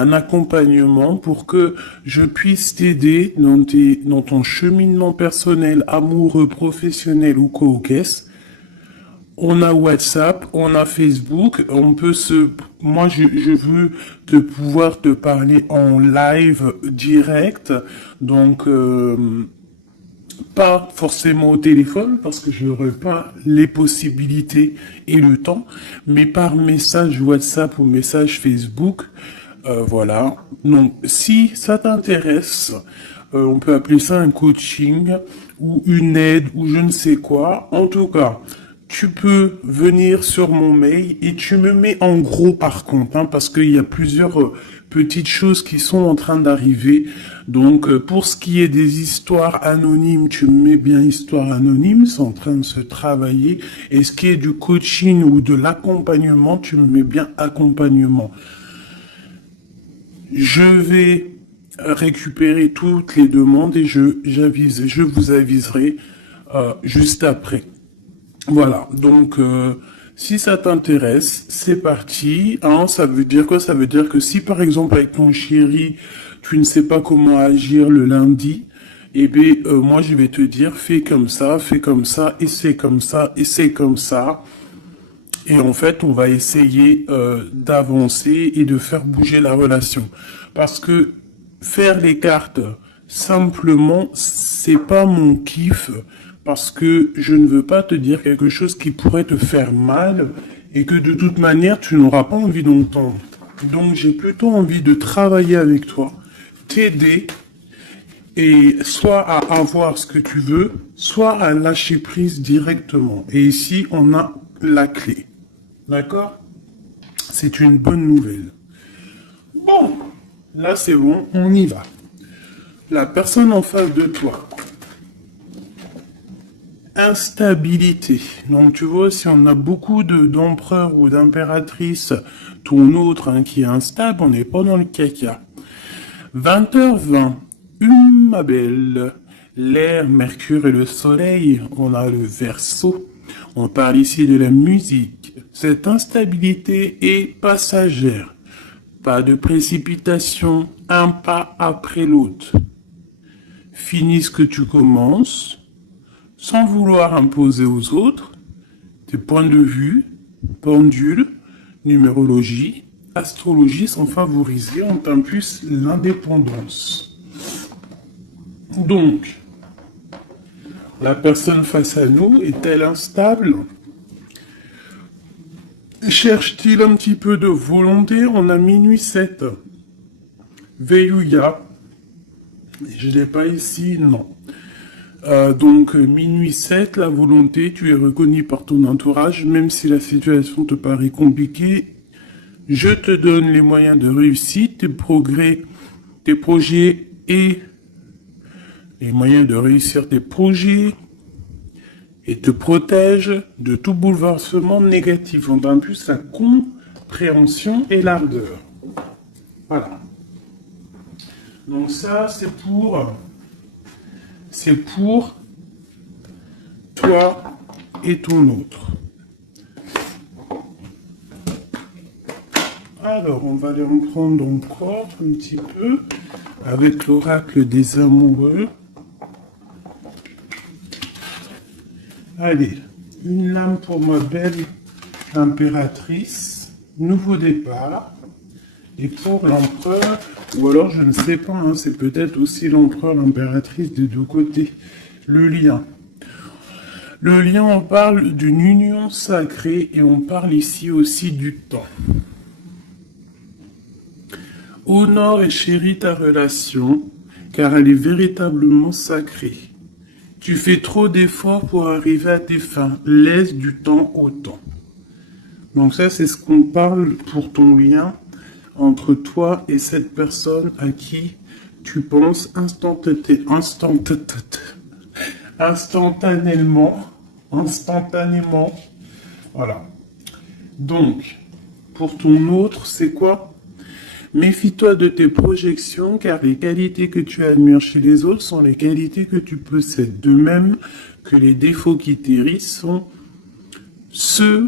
un accompagnement pour que je puisse t'aider dans ton cheminement personnel, amoureux, professionnel ou co-caisse. On a WhatsApp, on a Facebook, moi je veux pouvoir te parler en live direct, donc pas forcément au téléphone parce que je n'aurai pas les possibilités et le temps, mais par message WhatsApp ou message Facebook, voilà. Donc si ça t'intéresse, on peut appeler ça un coaching ou une aide ou je ne sais quoi. En tout cas, tu peux venir sur mon mail et tu me mets en gros par contre, hein, parce qu'il y a plusieurs petites choses qui sont en train d'arriver. Donc pour ce qui est des histoires anonymes, tu me mets bien histoire anonyme, c'est en train de se travailler. Et ce qui est du coaching ou de l'accompagnement, tu me mets bien accompagnement. Je vais récupérer toutes les demandes et je vous aviserai juste après. Voilà, donc si ça t'intéresse, c'est parti. Hein, ça veut dire quoi? Ça veut dire que si par exemple avec ton chéri, tu ne sais pas comment agir le lundi, eh bien moi je vais te dire fais comme ça, et c'est comme ça, et c'est comme ça. Et en fait, on va essayer d'avancer et de faire bouger la relation. Parce que faire les cartes simplement, c'est pas mon kiff. Parce que je ne veux pas te dire quelque chose qui pourrait te faire mal et que de toute manière, tu n'auras pas envie d'entendre. Donc, j'ai plutôt envie de travailler avec toi, t'aider et soit à avoir ce que tu veux, soit à lâcher prise directement. Et ici, on a la clé. D'accord? C'est une bonne nouvelle. Bon, là c'est bon, on y va. La personne en face de toi. Instabilité. Donc tu vois, si on a beaucoup d'empereurs ou d'impératrices, ton autre hein, qui est instable, on n'est pas dans le caca. 20h20. Ma belle. L'air, Mercure et le Soleil, on a le Verseau. On parle ici de la musique. Cette instabilité est passagère. Pas de précipitation, un pas après l'autre. Finis ce que tu commences, sans vouloir imposer aux autres tes points de vue, pendule, numérologie, astrologie sont favorisés, on t'impulse l'indépendance. Donc, la personne face à nous est-elle instable? Cherche-t-il un petit peu de volonté? On a minuit 7. Veillouya. Je ne l'ai pas ici, non. Donc, minuit 7, la volonté, tu es reconnu par ton entourage, même si la situation te paraît compliquée. Je te donne les moyens de réussite, tes projets et les moyens de réussir tes projets et te protège de tout bouleversement négatif. On a plus la compréhension et l'ardeur. Voilà. Donc ça, c'est pour toi et ton autre. Alors, on va aller en prendre encore un petit peu avec l'oracle des amoureux. Allez, une lame pour ma belle impératrice, nouveau départ. Et pour l'empereur, ou alors je ne sais pas, hein, c'est peut-être aussi l'empereur, l'impératrice des deux côtés. Le lien. Le lien, on parle d'une union sacrée et on parle ici aussi du temps. Honore et chéris ta relation, car elle est véritablement sacrée. Tu fais trop d'efforts pour arriver à tes fins. Laisse du temps au temps. Donc ça, c'est ce qu'on parle pour ton lien entre toi et cette personne à qui tu penses instantanément. Voilà. Donc, pour ton autre, c'est quoi? Méfie-toi de tes projections, car les qualités que tu admires chez les autres sont les qualités que tu possèdes. De même que les défauts qui t'hérissent sont ceux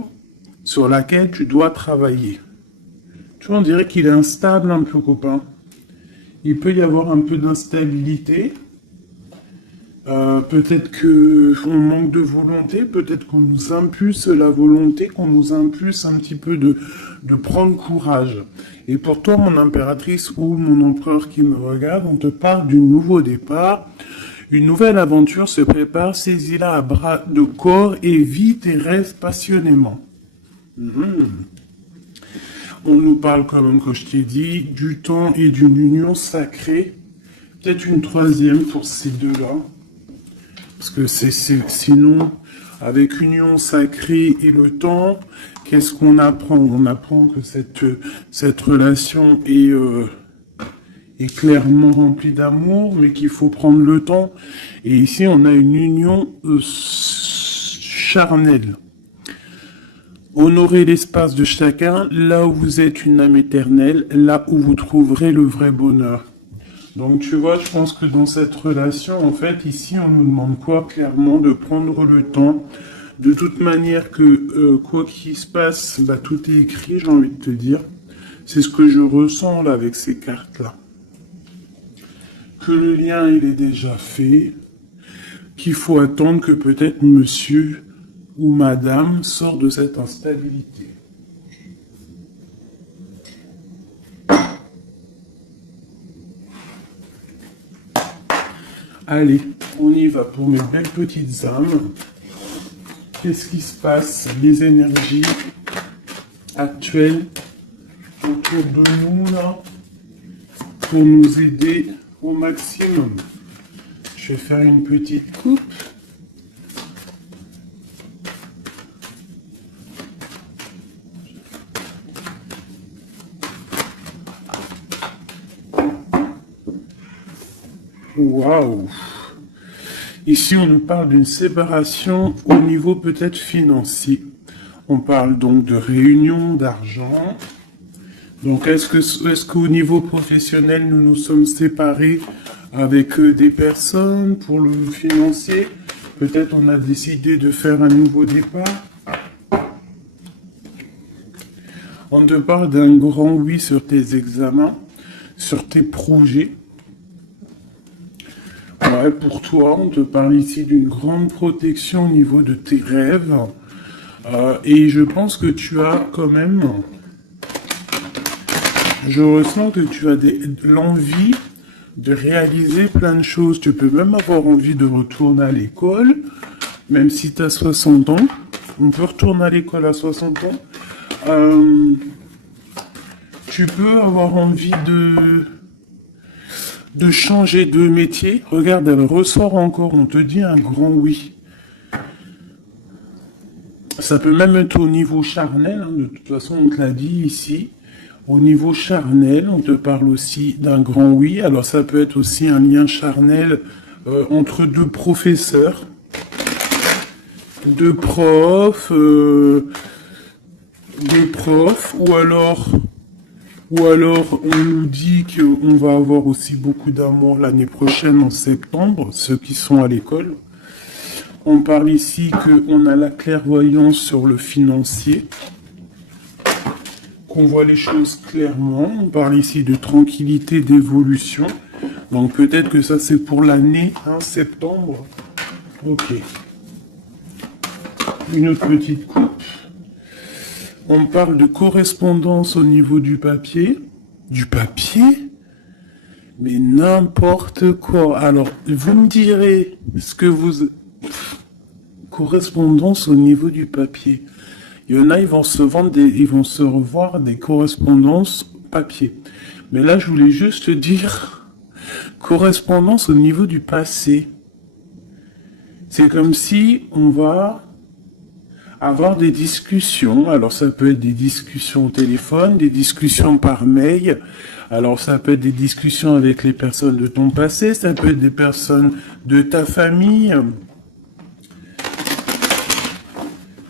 sur lesquels tu dois travailler. Tu vois, on dirait qu'il est instable un peu, copain. Il peut y avoir un peu d'instabilité. Peut-être qu'on manque de volonté, peut-être qu'on nous impulse la volonté, qu'on nous impulse un petit peu de prendre courage. Et pour toi, mon impératrice ou mon empereur qui me regarde, on te parle du nouveau départ. Une nouvelle aventure se prépare, saisis-la à bras de corps et vis tes rêves passionnément. On nous parle quand même, comme je t'ai dit, du temps et d'une union sacrée. Peut-être une troisième pour ces deux-là. Parce que sinon, avec union sacrée et le temps, qu'est-ce qu'on apprend? On apprend que cette relation est clairement remplie d'amour, mais qu'il faut prendre le temps. Et ici, on a une union charnelle. Honorez l'espace de chacun, là où vous êtes une âme éternelle, là où vous trouverez le vrai bonheur. Donc tu vois, je pense que dans cette relation, en fait, ici, on nous demande quoi? Clairement, de prendre le temps. De toute manière que quoi qu'il se passe, bah, tout est écrit, j'ai envie de te dire. C'est ce que je ressens là avec ces cartes-là. Que le lien, il est déjà fait. Qu'il faut attendre que peut-être monsieur ou madame sort de cette instabilité. Allez, on y va pour mes belles petites âmes. Qu'est-ce qui se passe? Les énergies actuelles autour de nous, là, pour nous aider au maximum. Je vais faire une petite coupe. Waouh! Ici, on nous parle d'une séparation au niveau peut-être financier. On parle donc de réunion d'argent. Donc, est-ce qu'au niveau professionnel, nous nous sommes séparés avec des personnes pour le financier? Peut-être on a décidé de faire un nouveau départ. On te parle d'un grand oui sur tes examens, sur tes projets. Ouais, pour toi, on te parle ici d'une grande protection au niveau de tes rêves. Et je pense que tu as quand même... Je ressens que tu as l'envie de réaliser plein de choses. Tu peux même avoir envie de retourner à l'école, même si tu as 60 ans. On peut retourner à l'école à 60 ans. Tu peux avoir envie de changer de métier. Regarde, elle ressort encore, on te dit un grand oui. Ça peut même être au niveau charnel, hein, de toute façon on te l'a dit ici. Au niveau charnel, on te parle aussi d'un grand oui. Alors ça peut être aussi un lien charnel entre deux professeurs, deux profs, ou alors on nous dit qu'on va avoir aussi beaucoup d'amour l'année prochaine en septembre, ceux qui sont à l'école. On parle ici qu'on a la clairvoyance sur le financier, qu'on voit les choses clairement. On parle ici de tranquillité, d'évolution. Donc peut-être que ça c'est pour l'année, hein, septembre. Ok. Une autre petite coupe. On parle de correspondance au niveau du papier. Du papier? Mais n'importe quoi. Alors, vous me direz ce que vous... Correspondance au niveau du papier. Il y en a, ils vont se revoir des correspondances papier. Mais là, je voulais juste dire correspondance au niveau du passé. C'est comme si on va avoir des discussions. Alors, ça peut être des discussions au téléphone, des discussions par mail. Alors, ça peut être des discussions avec les personnes de ton passé, ça peut être des personnes de ta famille.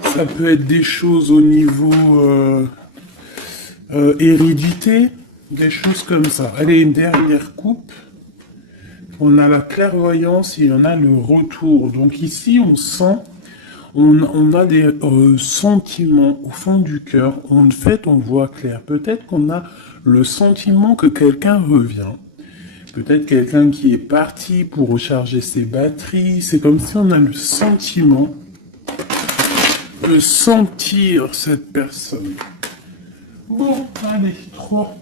Ça peut être des choses au niveau hérédité, des choses comme ça. Allez, une dernière coupe. On a la clairvoyance et on a le retour. Donc ici, on On a des sentiments au fond du cœur. En fait, on voit clair. Peut-être qu'on a le sentiment que quelqu'un revient. Peut-être quelqu'un qui est parti pour recharger ses batteries. C'est comme si on a le sentiment de sentir cette personne. Bon, allez, 3.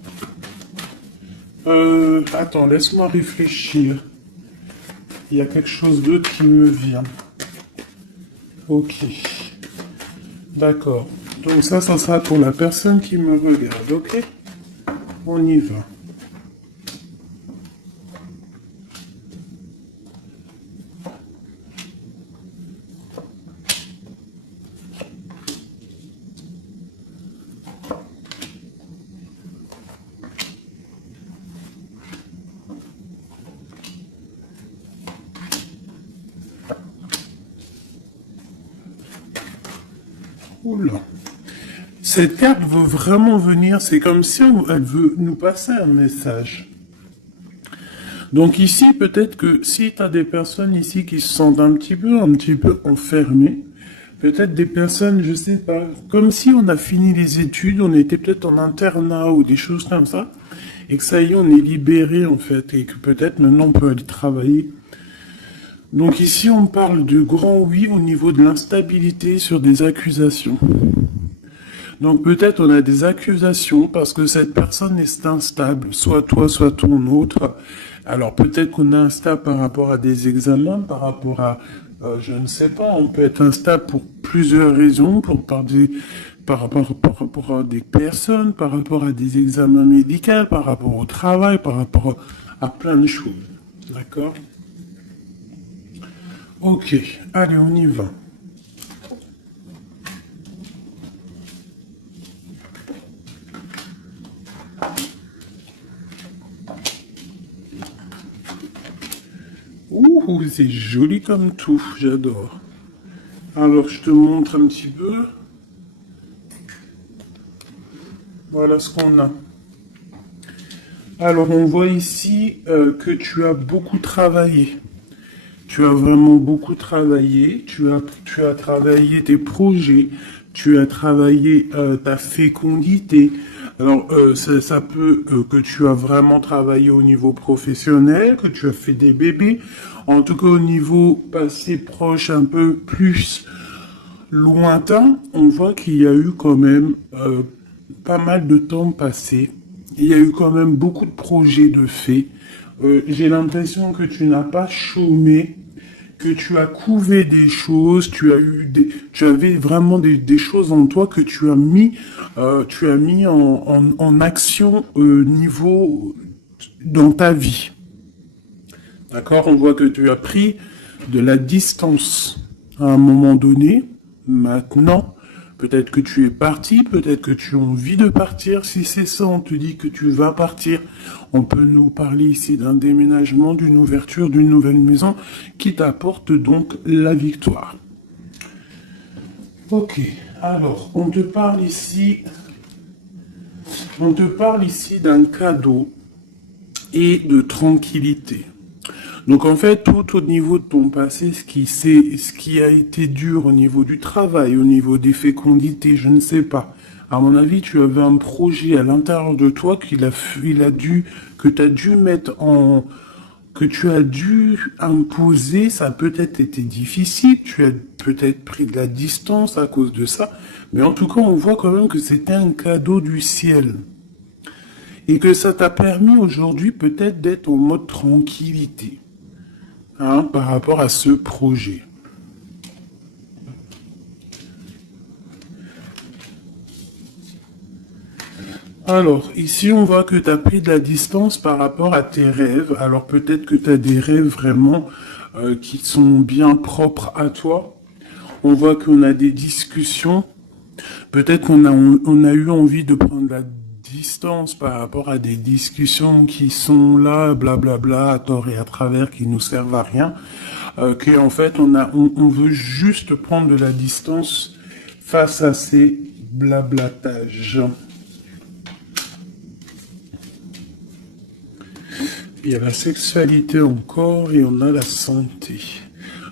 Attends, laisse-moi réfléchir. Il y a quelque chose d'autre qui me vient. Ok. D'accord. Donc ça sera pour la personne qui me regarde, ok? On y va. Oula. Cette carte veut vraiment venir, c'est comme si elle veut nous passer un message. Donc ici, peut-être que si tu as des personnes ici qui se sentent un petit peu enfermées, peut-être des personnes, je sais pas, comme si on a fini les études, on était peut-être en internat ou des choses comme ça, et que ça y est, on est libéré en fait, et que peut-être maintenant on peut aller travailler. Donc ici, on parle de grand oui au niveau de l'instabilité sur des accusations. Donc peut-être on a des accusations parce que cette personne est instable, soit toi, soit ton autre. Alors peut-être qu'on est instable par rapport à des examens, par rapport à, je ne sais pas, on peut être instable pour plusieurs raisons, par rapport à des personnes, par rapport à des examens médicaux, par rapport au travail, par rapport à plein de choses. D'accord? Ok, allez, on y va. Ouh, c'est joli comme tout, j'adore. Alors, je te montre un petit peu. Voilà ce qu'on a. Alors, on voit ici que tu as beaucoup travaillé. Tu as vraiment beaucoup travaillé. Tu as travaillé tes projets. Tu as travaillé ta fécondité. Alors, ça peut que tu as vraiment travaillé au niveau professionnel, que tu as fait des bébés. En tout cas, au niveau passé proche, un peu plus lointain, on voit qu'il y a eu quand même pas mal de temps passé. Il y a eu quand même beaucoup de projets de faits. J'ai l'impression que tu n'as pas chômé, que tu as couvé des choses, tu avais vraiment des choses en toi que tu as mis en action niveau dans ta vie. D'accord? On voit que tu as pris de la distance à un moment donné. Maintenant, peut-être que tu es parti, peut-être que tu as envie de partir. Si c'est ça, on te dit que tu vas partir. On peut nous parler ici d'un déménagement, d'une ouverture, d'une nouvelle maison qui t'apporte donc la victoire. Ok, alors, on te parle ici d'un cadeau et de tranquillité. Donc en fait, tout au niveau de ton passé, ce qui a été dur au niveau du travail, au niveau des fécondités, je ne sais pas. À mon avis, tu avais un projet à l'intérieur de toi que tu as dû mettre en, que tu as dû imposer. Ça a peut-être été difficile. Tu as peut-être pris de la distance à cause de ça. Mais en tout cas, on voit quand même que c'était un cadeau du ciel. Et que ça t'a permis aujourd'hui peut-être d'être en mode tranquillité. Hein, par rapport à ce projet. Alors, ici, on voit que tu as pris de la distance par rapport à tes rêves. Alors, peut-être que tu as des rêves vraiment qui sont bien propres à toi. On voit qu'on a des discussions. Peut-être on a eu envie de prendre la distance par rapport à des discussions qui sont là, blablabla, à tort et à travers, qui nous servent à rien. Qu'en fait, on veut juste prendre de la distance face à ces blablatages. Il y a la sexualité encore et on a la santé.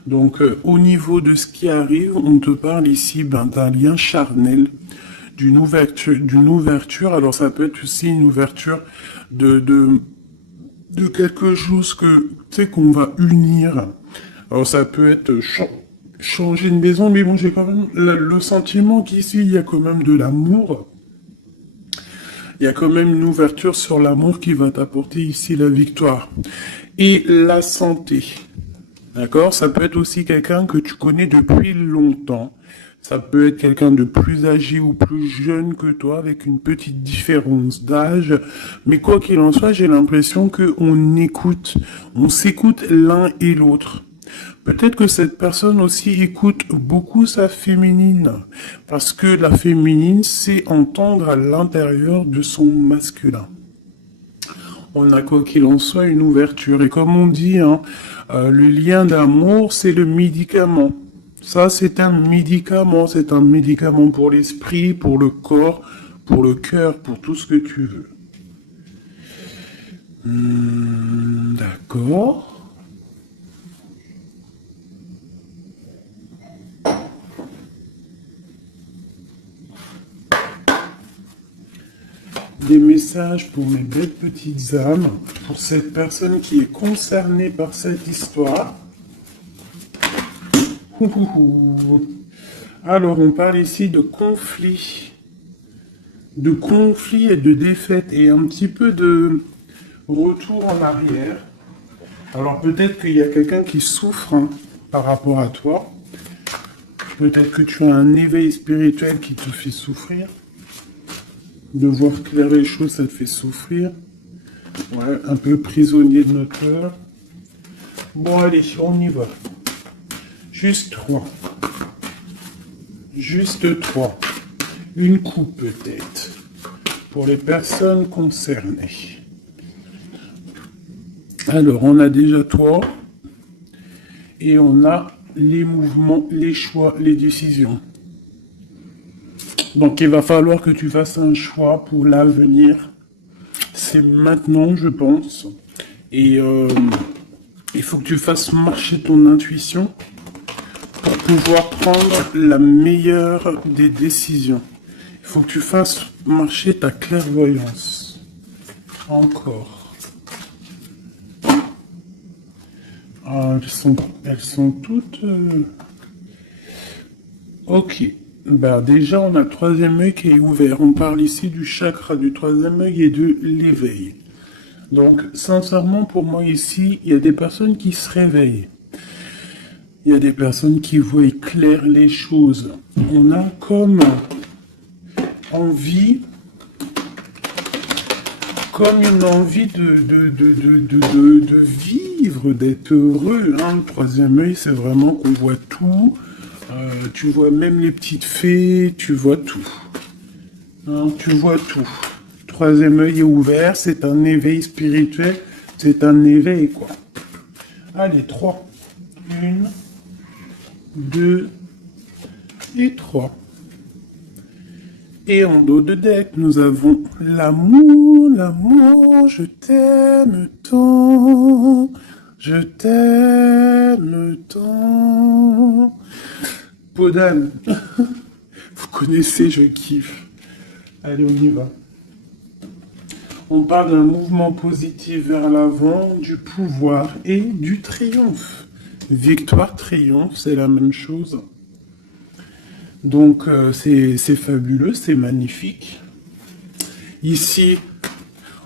Donc, au niveau de ce qui arrive, on te parle ici d'un lien charnel, d'une ouverture. Alors, ça peut être aussi une ouverture de quelque chose que, tu sais, qu'on va unir. Alors, ça peut être changer une maison, mais bon, j'ai quand même le sentiment qu'ici, il y a quand même de l'amour. Il y a quand même une ouverture sur l'amour qui va t'apporter ici la victoire. Et la santé. D'accord? Ça peut être aussi quelqu'un que tu connais depuis longtemps. Ça peut être quelqu'un de plus âgé ou plus jeune que toi, avec une petite différence d'âge. Mais quoi qu'il en soit, j'ai l'impression on s'écoute l'un et l'autre. Peut-être que cette personne aussi écoute beaucoup sa féminine, parce que la féminine, c'est entendre à l'intérieur de son masculin. On a quoi qu'il en soit une ouverture. Et comme on dit, hein, le lien d'amour, c'est le médicament. Ça, c'est un médicament. C'est un médicament pour l'esprit, pour le corps, pour le cœur, pour tout ce que tu veux. D'accord. Des messages pour mes belles petites âmes, pour cette personne qui est concernée par cette histoire. Alors, on parle ici de conflit et de défaite et un petit peu de retour en arrière. Alors, peut-être qu'il y a quelqu'un qui souffre par rapport à toi. Peut-être que tu as un éveil spirituel qui te fait souffrir. De voir clair les choses, ça te fait souffrir. Ouais, un peu prisonnier de notre cœur. Bon, allez, on y va. Juste 3. Juste 3. Une coupe peut-être. Pour les personnes concernées. Alors, on a déjà 3. Et on a les mouvements, les choix, les décisions. Donc, il va falloir que tu fasses un choix pour l'avenir. C'est maintenant, je pense. Et il faut que tu fasses marcher ton intuition pour pouvoir prendre la meilleure des décisions. Il faut que tu fasses marcher ta clairvoyance. Encore. Ah, elles sont toutes... Ok. Bah déjà, on a le troisième œil qui est ouvert. On parle ici du chakra du troisième œil et de l'éveil. Donc, sincèrement, pour moi ici, il y a des personnes qui se réveillent. Il y a des personnes qui voient clair les choses. On a comme envie, comme une envie de vivre, d'être heureux. Hein. Le troisième œil, c'est vraiment qu'on voit tout. Tu vois même les petites fées, tu vois tout. Hein, tu vois tout. Troisième œil est ouvert, c'est un éveil spirituel, c'est un éveil quoi. Allez, 3. 1, 2 et 3. Et en dos de deck, nous avons l'amour, l'amour, je t'aime tant, je t'aime tant. Podane, vous connaissez, je kiffe. Allez, on y va. On parle d'un mouvement positif vers l'avant, du pouvoir et du triomphe. Victoire, triomphe, c'est la même chose. Donc, c'est fabuleux, c'est magnifique. Ici,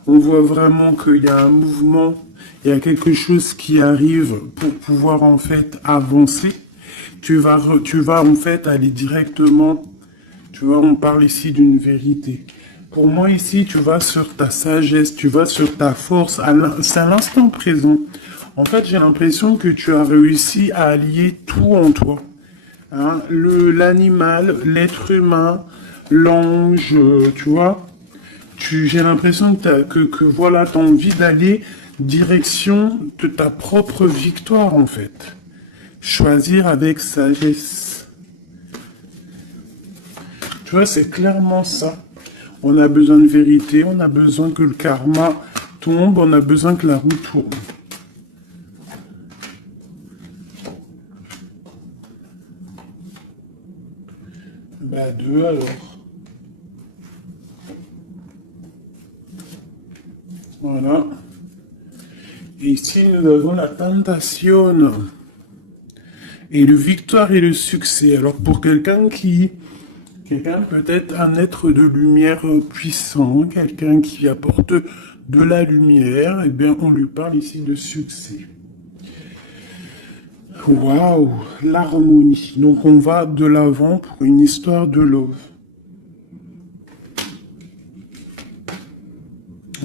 on voit vraiment qu'il y a un mouvement, il y a quelque chose qui arrive pour pouvoir en fait avancer. Tu vas en fait aller directement, tu vois, on parle ici d'une vérité. Pour moi ici, tu vas sur ta sagesse, tu vas sur ta force, c'est à l'instant présent. En fait, j'ai l'impression que tu as réussi à allier tout en toi. Hein, l'animal, l'être humain, l'ange, tu vois. J'ai l'impression que voilà, tu as envie d'aller direction de ta propre victoire en fait. Choisir avec sagesse. Tu vois, c'est clairement ça. On a besoin de vérité, on a besoin que le karma tombe, on a besoin que la roue tourne. 2 alors. Voilà. Et ici, nous avons la tentation. Et le victoire et le succès. Alors, pour quelqu'un peut-être un être de lumière puissant, quelqu'un qui apporte de la lumière, eh bien, on lui parle ici de succès. Waouh, l'harmonie. Donc, on va de l'avant pour une histoire de love.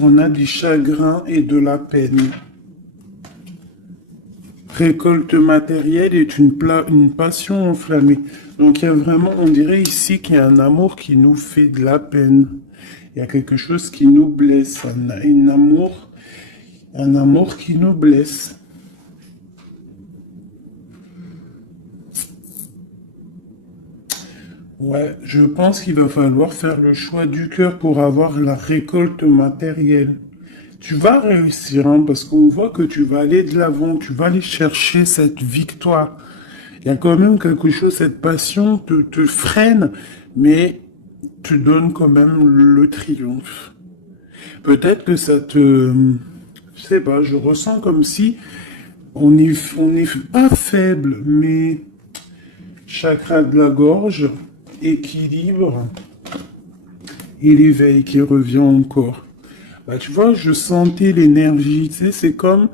On a du chagrin et de la peine. Récolte matérielle est une passion enflammée. Donc il y a vraiment, on dirait ici qu'il y a un amour qui nous fait de la peine. Il y a quelque chose qui nous blesse. Un amour qui nous blesse. Ouais, je pense qu'il va falloir faire le choix du cœur pour avoir la récolte matérielle. Tu vas réussir, hein, parce qu'on voit que tu vas aller de l'avant, tu vas aller chercher cette victoire. Il y a quand même quelque chose, cette passion te freine, mais te donne quand même le triomphe. Peut-être que ça te... Je sais pas, je ressens comme si on n'est pas faible, mais chakra de la gorge, équilibre, et l'éveil qui revient encore. Bah, tu vois, je sentais l'énergie, tu sais, c'est comme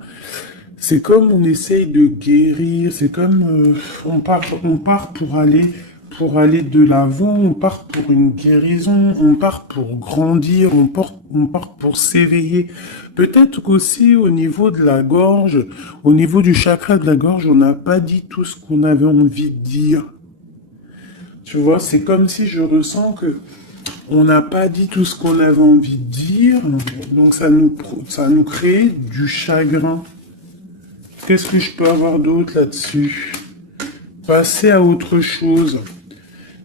on essaye de guérir, c'est comme on part pour aller de l'avant, on part pour une guérison, on part pour grandir, on part pour s'éveiller. Peut-être qu'aussi au niveau de la gorge, au niveau du chakra de la gorge, on n'a pas dit tout ce qu'on avait envie de dire. Tu vois, c'est comme si je ressens que on n'a pas dit tout ce qu'on avait envie de dire, donc ça nous crée du chagrin. Qu'est-ce que je peux avoir d'autre là-dessus? Passer à autre chose.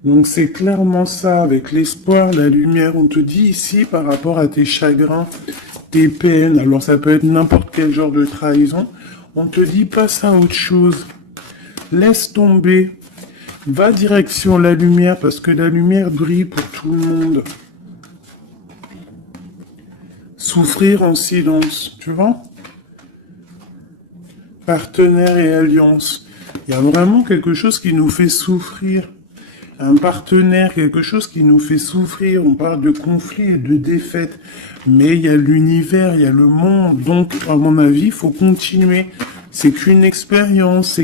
Donc c'est clairement ça, avec l'espoir, la lumière. On te dit ici, par rapport à tes chagrins, tes peines, alors ça peut être n'importe quel genre de trahison, on te dit passe à autre chose. Laisse tomber. Va direction la lumière, parce que la lumière brille pour tout le monde. Souffrir en silence, tu vois? Partenaire et alliance. Il y a vraiment quelque chose qui nous fait souffrir. Un partenaire, quelque chose qui nous fait souffrir. On parle de conflit et de défaite. Mais il y a l'univers, il y a le monde. Donc, à mon avis, il faut continuer. C'est qu'une expérience,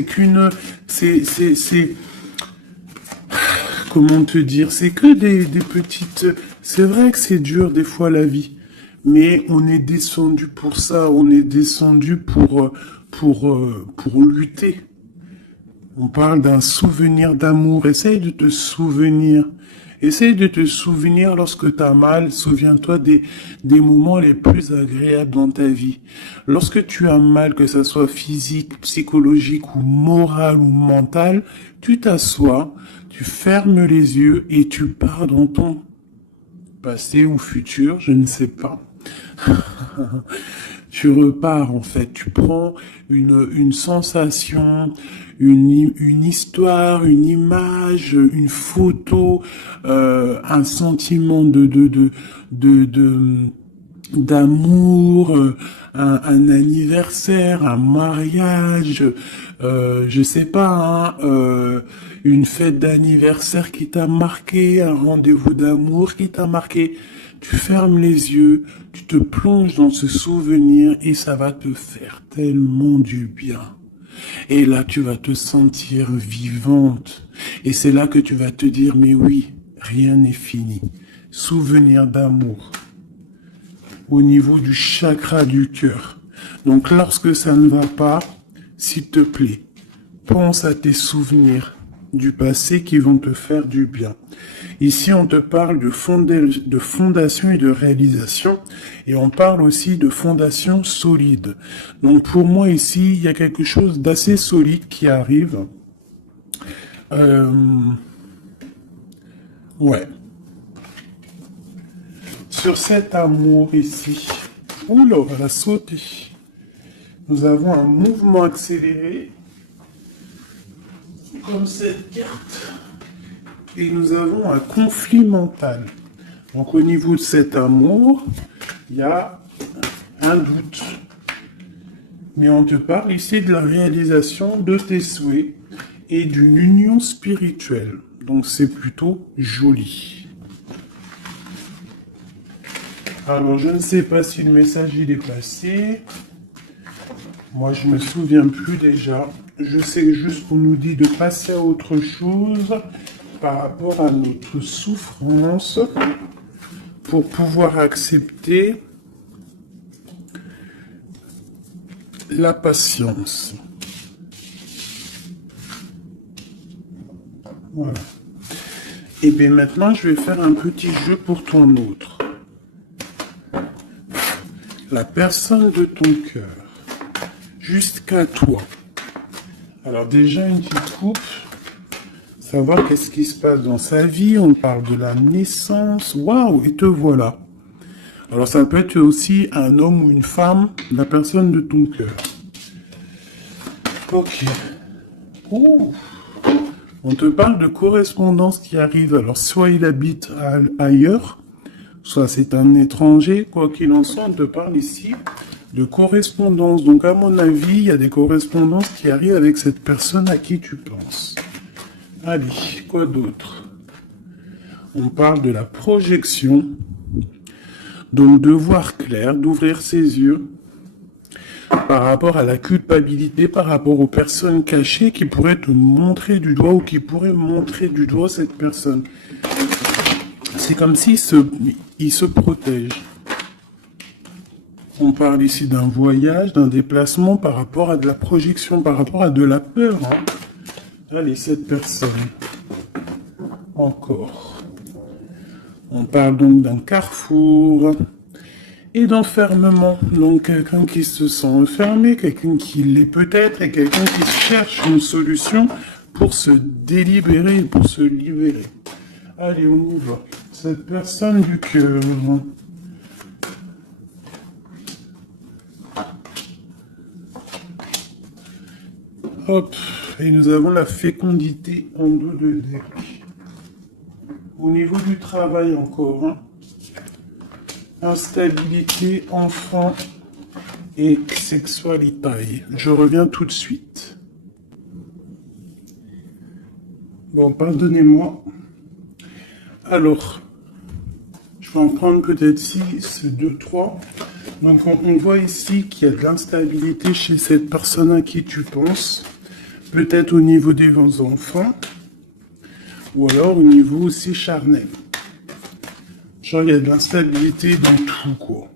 comment te dire, c'est que des petites... C'est vrai que c'est dur des fois la vie, mais on est descendu pour ça, on est descendu pour lutter. On parle d'un souvenir d'amour, essaye de te souvenir. Essaye de te souvenir lorsque tu as mal, souviens-toi des moments les plus agréables dans ta vie. Lorsque tu as mal, que ça soit physique, psychologique ou moral ou mental, tu t'assois, tu fermes les yeux et tu pars dans ton passé ou futur, je ne sais pas. Tu repars en fait, tu prends une sensation, une histoire, une image, une photo, un sentiment d'amour, un anniversaire, un mariage, je sais pas, hein, une fête d'anniversaire qui t'a marqué, un rendez-vous d'amour qui t'a marqué. Tu fermes les yeux, tu te plonges dans ce souvenir et ça va te faire tellement du bien. Et là, tu vas te sentir vivante. Et c'est là que tu vas te dire, mais oui, rien n'est fini. Souvenir d'amour au niveau du chakra du cœur. Donc, lorsque ça ne va pas, s'il te plaît, pense à tes souvenirs du passé qui vont te faire du bien. Ici, on te parle de fondation et de réalisation, et on parle aussi de fondation solide. Donc pour moi ici, il y a quelque chose d'assez solide qui arrive. Ouais. Sur cet amour ici, oula, on va sauter. Nous avons un mouvement accéléré, comme cette carte. Et nous avons un conflit mental. Donc au niveau de cet amour, il y a un doute. Mais on te parle ici de la réalisation de tes souhaits et d'une union spirituelle. Donc c'est plutôt joli. Alors je ne sais pas si le message il est passé. Moi je me souviens plus déjà. Je sais juste qu'on nous dit de passer à autre chose par rapport à notre souffrance pour pouvoir accepter la patience. Voilà. Et bien maintenant, je vais faire un petit jeu pour ton autre. La personne de ton cœur. Jusqu'à toi. Alors déjà, une petite coupe. Savoir qu'est-ce qui se passe dans sa vie. On parle de la naissance. Waouh, et te voilà. Alors ça peut être aussi un homme ou une femme, la personne de ton cœur. Ok. Ouh. On te parle de correspondance qui arrive. Alors soit il habite ailleurs, soit c'est un étranger. Quoi qu'il en soit, on te parle ici de correspondance. Donc à mon avis, il y a des correspondances qui arrivent avec cette personne à qui tu penses. Allez, quoi d'autre? On parle de la projection. Donc de voir clair, d'ouvrir ses yeux par rapport à la culpabilité, par rapport aux personnes cachées qui pourraient te montrer du doigt ou qui pourraient montrer du doigt cette personne. C'est comme s'il se protège. On parle ici d'un voyage, d'un déplacement par rapport à de la projection, par rapport à de la peur. Hein. Allez, cette personne. Encore. On parle donc d'un carrefour et d'enfermement. Donc quelqu'un qui se sent enfermé, quelqu'un qui l'est peut-être, et quelqu'un qui cherche une solution pour se délibérer, pour se libérer. Allez, on y va. Cette personne du cœur. Hop, et nous avons la fécondité en dos de deck. Au niveau du travail encore, hein. Instabilité, enfant et sexualité. Je reviens tout de suite. Bon, pardonnez-moi. Alors, je vais en prendre peut-être 6, 2, 3. Donc, on voit ici qu'il y a de l'instabilité chez cette personne à qui tu penses. Peut-être au niveau des enfants. Ou alors au niveau aussi charnel. Genre, il y a de l'instabilité dans tout, quoi.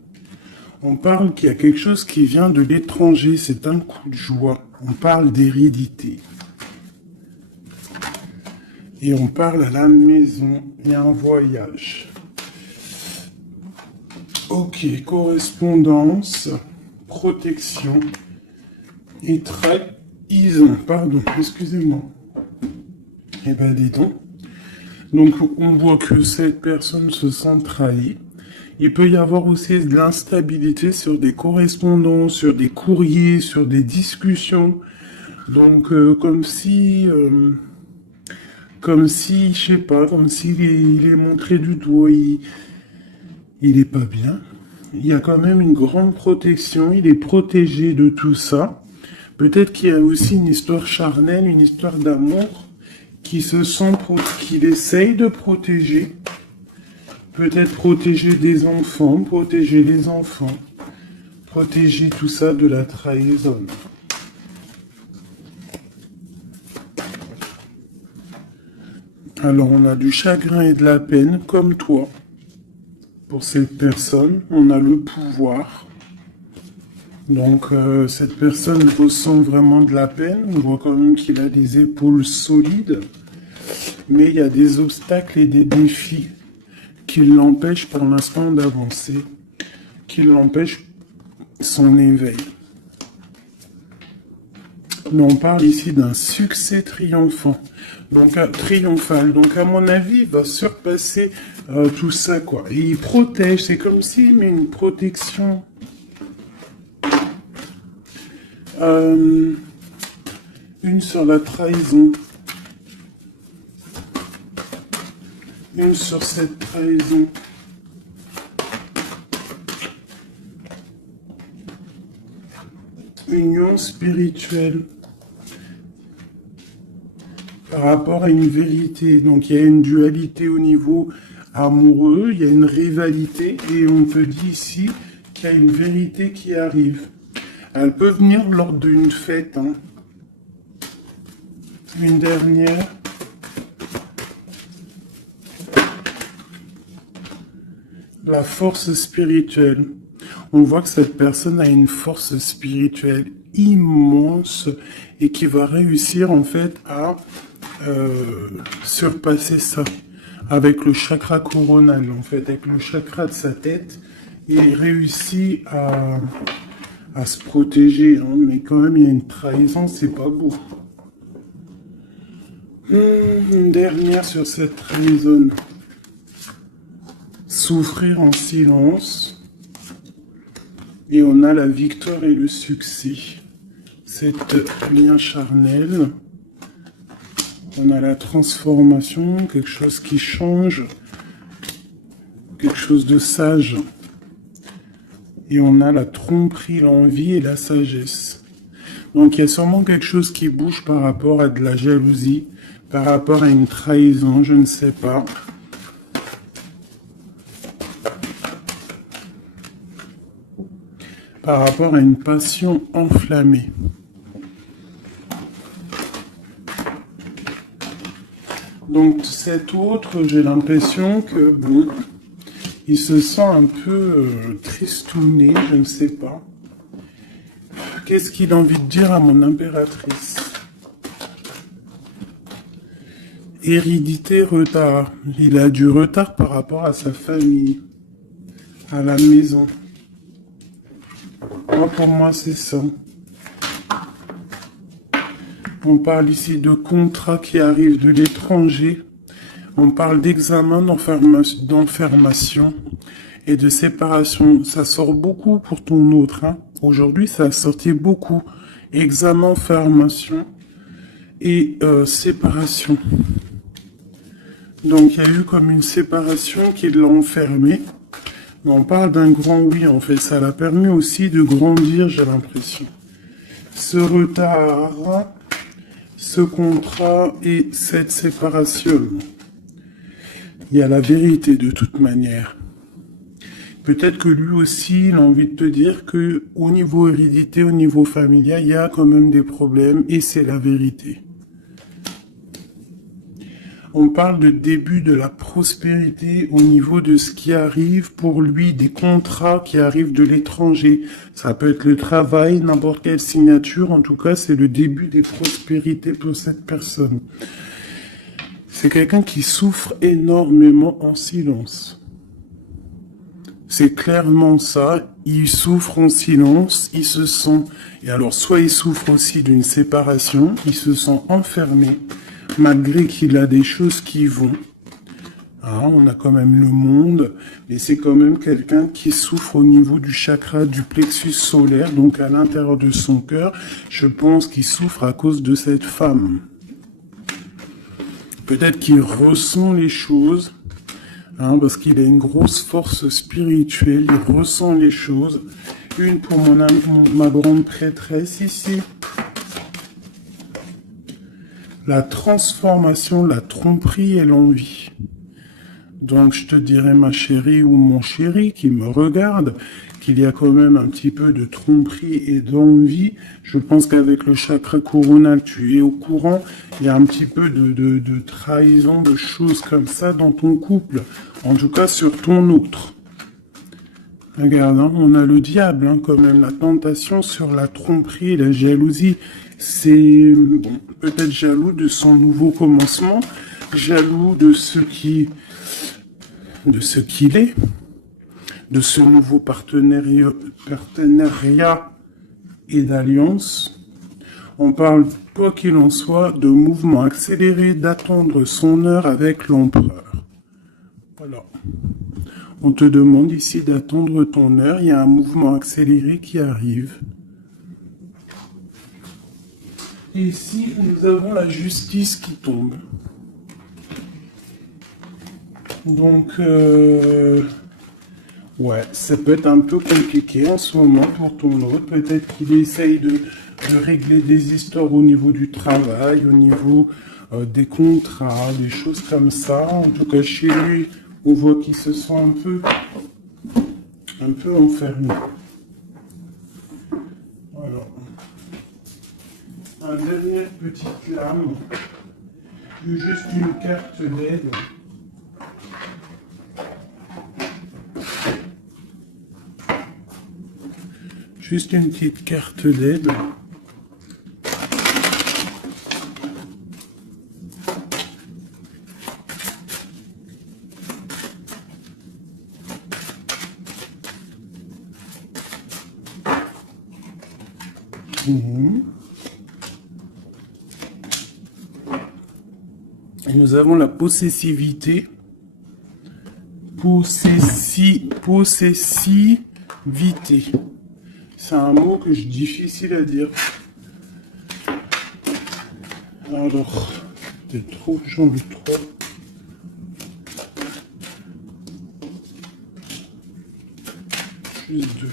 On parle qu'il y a quelque chose qui vient de l'étranger. C'est un coup de joie. On parle d'hérédité. Et on parle à la maison. Il y a un voyage. Ok, correspondance, protection et trahison. Pardon, excusez-moi. Eh ben, dis donc. Donc, on voit que cette personne se sent trahie. Il peut y avoir aussi de l'instabilité sur des correspondances, sur des courriers, sur des discussions. Donc, comme si, je sais pas, comme s'il est montré du doigt, il est pas bien. Il y a quand même une grande protection, il est protégé de tout ça. Peut-être qu'il y a aussi une histoire charnelle, une histoire d'amour qu'il essaye de protéger. Peut-être protéger des enfants, protéger les enfants, protéger tout ça de la trahison. Alors on a du chagrin et de la peine, comme toi. Pour cette personne, on a le pouvoir. Donc cette personne ressent vraiment de la peine. On voit quand même qu'il a des épaules solides. Mais il y a des obstacles et des défis qui l'empêchent pour l'instant d'avancer, qui l'empêchent son éveil. Mais on parle ici d'un succès triomphant, donc triomphal. Donc à mon avis, il va surpasser tout ça, quoi. Et il protège, c'est comme s'il met une protection. Une sur la trahison. Une sur cette trahison. Union spirituelle. Par rapport à une vérité. Donc il y a une dualité au niveau amoureux, il y a une rivalité et on te dit ici qu'il y a une vérité qui arrive. Elle peut venir lors d'une fête. Hein. Une dernière. La force spirituelle. On voit que cette personne a une force spirituelle immense et qui va réussir en fait à surpasser ça avec le chakra coronal, en fait, avec le chakra de sa tête. Il réussit à se protéger, hein, mais quand même il y a une trahison, c'est pas beau. Une dernière sur cette trahison. Souffrir en silence. Et on a la victoire et le succès. Cet lien charnel. On a la transformation, quelque chose qui change. Quelque chose de sage. Et on a la tromperie, l'envie et la sagesse. Donc il y a sûrement quelque chose qui bouge par rapport à de la jalousie, par rapport à une trahison, je ne sais pas. Par rapport à une passion enflammée. Donc cet autre, j'ai l'impression que, bon, il se sent un peu tristouné, je ne sais pas. Qu'est-ce qu'il a envie de dire à mon impératrice? Hérédité, retard. Il a du retard par rapport à sa famille, à la maison. Moi, pour moi, c'est ça. On parle ici de contrats qui arrivent de l'étranger. On parle d'examen, d'enfermation et de séparation. Ça sort beaucoup pour ton autre. Hein. Aujourd'hui, ça a sorti beaucoup. Examen, enfermation et séparation. Donc, il y a eu comme une séparation qui l'a enfermé. Mais on parle d'un grand oui, en fait. Ça l'a permis aussi de grandir, j'ai l'impression. Ce retard, ce contrat et cette séparation. Il y a la vérité de toute manière. Peut-être que lui aussi, il a envie de te dire que au niveau hérédité, au niveau familial, il y a quand même des problèmes et c'est la vérité. On parle de début de la prospérité au niveau de ce qui arrive pour lui, des contrats qui arrivent de l'étranger. Ça peut être le travail, n'importe quelle signature. En tout cas, c'est le début des prospérités pour cette personne. C'est quelqu'un qui souffre énormément en silence. C'est clairement ça. Il souffre en silence. Il se sent... Et alors, soit il souffre aussi d'une séparation. Il se sent enfermé. Malgré qu'il a des choses qui vont. Hein, on a quand même le monde, mais c'est quand même quelqu'un qui souffre au niveau du chakra du plexus solaire, donc à l'intérieur de son cœur. Je pense qu'il souffre à cause de cette femme. Peut-être qu'il ressent les choses, hein, parce qu'il a une grosse force spirituelle, il ressent les choses. Une pour ma grande prêtresse ici. La transformation, la tromperie et l'envie. Donc je te dirais ma chérie ou mon chéri qui me regarde, qu'il y a quand même un petit peu de tromperie et d'envie. Je pense qu'avec le chakra coronal, tu es au courant. Il y a un petit peu de trahison, de choses comme ça dans ton couple. En tout cas sur ton autre. Regarde, hein, on a le diable hein, quand même, la tentation sur la tromperie et la jalousie. C'est bon, peut-être jaloux de son nouveau commencement, jaloux de ce qu'il est, de ce nouveau partenariat et d'alliance. On parle, quoi qu'il en soit, de mouvement accéléré, d'attendre son heure avec l'empereur. Voilà. On te demande ici d'attendre ton heure, il y a un mouvement accéléré qui arrive. Et ici, nous avons la justice qui tombe. Donc, ouais, ça peut être un peu compliqué en ce moment pour ton autre. Peut-être qu'il essaye de régler des histoires au niveau du travail, au niveau des contrats, des choses comme ça. En tout cas, chez lui, on voit qu'il se sent un peu enfermé. Voilà. Un dernière petite lame. Juste une carte d'aide. Juste une petite carte d'aide. Et nous avons la possessivité. Possessivité. C'est un mot que je difficile à dire. Alors, peut-être trop, j'en ai trop. Juste deux.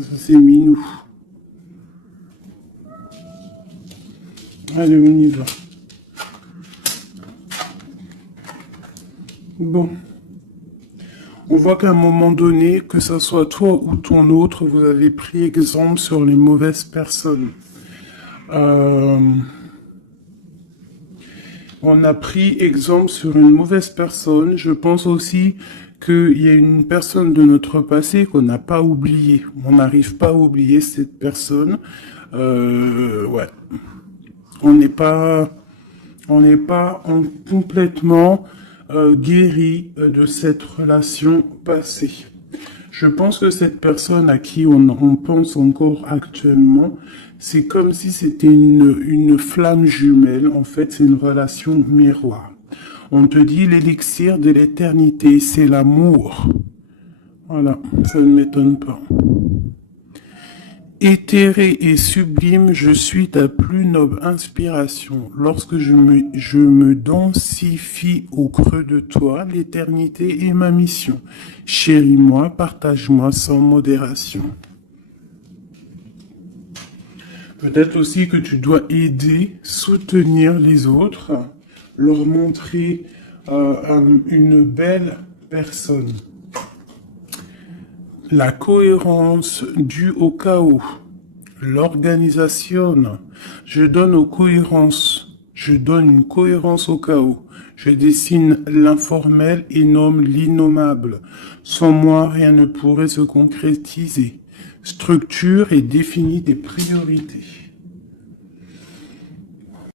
Ça c'est minou. Allez, on y va. Bon. On voit qu'à un moment donné, que ce soit toi ou ton autre, vous avez pris exemple sur les mauvaises personnes. On a pris exemple sur une mauvaise personne. Je pense aussi qu'il y a une personne de notre passé qu'on n'a pas oubliée. On n'arrive pas à oublier cette personne. Ouais. On n'est pas complètement guéri de cette relation passée. Je pense que cette personne à qui on pense encore actuellement, c'est comme si c'était une flamme jumelle. En fait, c'est une relation miroir. On te dit l'élixir de l'éternité, c'est l'amour. Voilà, ça ne m'étonne pas. Éthéré et sublime, je suis ta plus noble inspiration. Lorsque je me densifie au creux de toi, l'éternité est ma mission. Chéris-moi, partage-moi sans modération. Peut-être aussi que tu dois aider, soutenir les autres, leur montrer une belle personne. La cohérence due au chaos. L'organisation. Je donne une cohérence au chaos. Je dessine l'informel et nomme l'innommable. Sans moi, rien ne pourrait se concrétiser. Structure et définis des priorités.